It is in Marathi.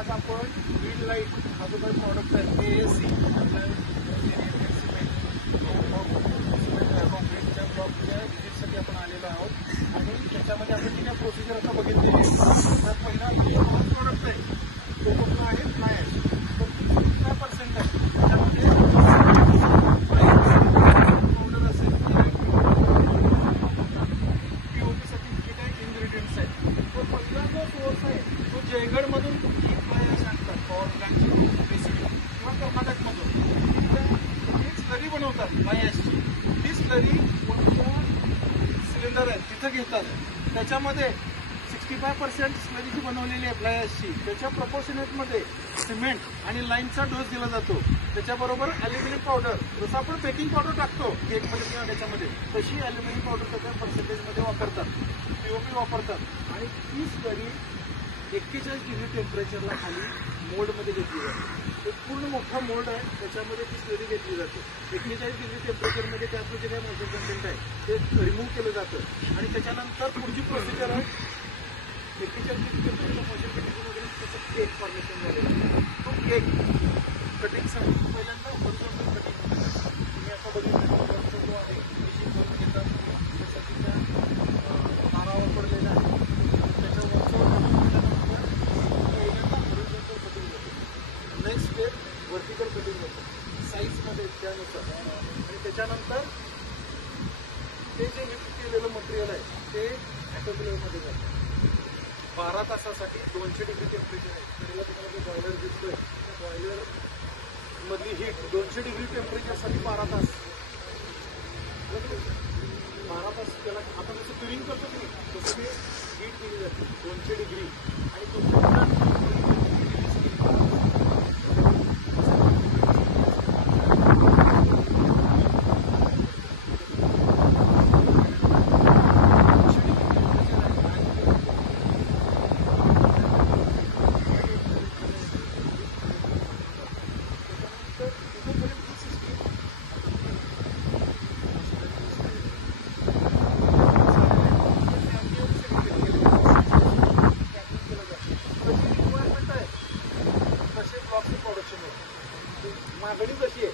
आज आपण ग्रीन लाईट हा जो काही प्रॉडक्ट आहे ASC कॉन्क्रीटच्या ब्लॉकच्या विजिटसाठी आपण आलेलो आहोत आणि त्याच्यामध्ये आपण जी काय प्रोसिजर आता बघितली आहे तर पहिला प्रॉडक्ट आहे तो कुठला आहे फ्लाय ॲश तो 65% आहे त्याच्यामध्ये पावडर असेल POP सर्टिफिकेट इन्ग्रेडियंट्स आहे. तो पहिला जो सोर्स आहे तो जयगडमधून फ्लाय ॲश आणतात पॉवर प्लॅन्टची बेसिकली किंवा कर्नाटकमधून एक स्लरी बनवतात फ्लाय ॲशची. ती स्लरी सिलेंडर आहे तिथं घेतात त्याच्यामध्ये 65% स्लरीची बनवलेली आहे फ्लाय ॲशची. त्याच्या प्रपोर्शनेटमध्ये सिमेंट आणि लाईमचा डोस दिला जातो. त्याच्याबरोबर ॲल्युमिनियम पावडर जसं आपण बेकिंग पावडर टाकतो केकमध्ये किंवा त्याच्यामध्ये तशी ॲल्युमिनियम पावडर त्याच्या पर्सेंटेजमध्ये वापरतात. POP वापरतात आणि ती स्लरी 41 डिग्री टेम्परेचरला खाली मोल्डमध्ये घेतली जाते. एक पूर्ण मोठा मोल्ड आहे त्याच्यामध्ये ती स्लरी घेतली जाते. 41 डिग्री टेम्परेचरमध्ये त्यातलं जे काही मॉइश्चर कंटेंट आहे ते रिमूव्ह केलं जातं आणि त्याच्यानंतर पुढची प्रोसिजर आहे 41 डिग्री टेम्परेचर मॉइश्चर कंटेंटमध्ये त्याचं केक फॉर्मेशन झालेलं. तो केक कटिंगसाठी पहिल्यांदा हॉरिझॉन्टल कटिंग होतं. तुम्ही आता बघितलं जो आहे करून घेतात त्यासाठी त्या तारा वापरलेला आहे नेक्स्ट स्टेप व्हर्टिकल कटिंग होतं साईजमध्ये त्यानुसार आणि त्याच्यानंतर ते जे लिफ्ट केलेलं मटेरियल आहे ते ॲटोक्लेव्हमध्ये जातं. 12 तासासाठी 200 डिग्री टेम्परेचर आहे. त्याला तुम्हाला जो बॉयलर दिसतोय त्या बॉयलर मधली हीट 200 डिग्री टेम्परेचरसाठी 12 तास 12 तास त्याला आपण जसं क्युरिंग करतो की नाही तसं ते हीट केली जाते 200 डिग्री आणि तुमच्या मागणी कशी आहे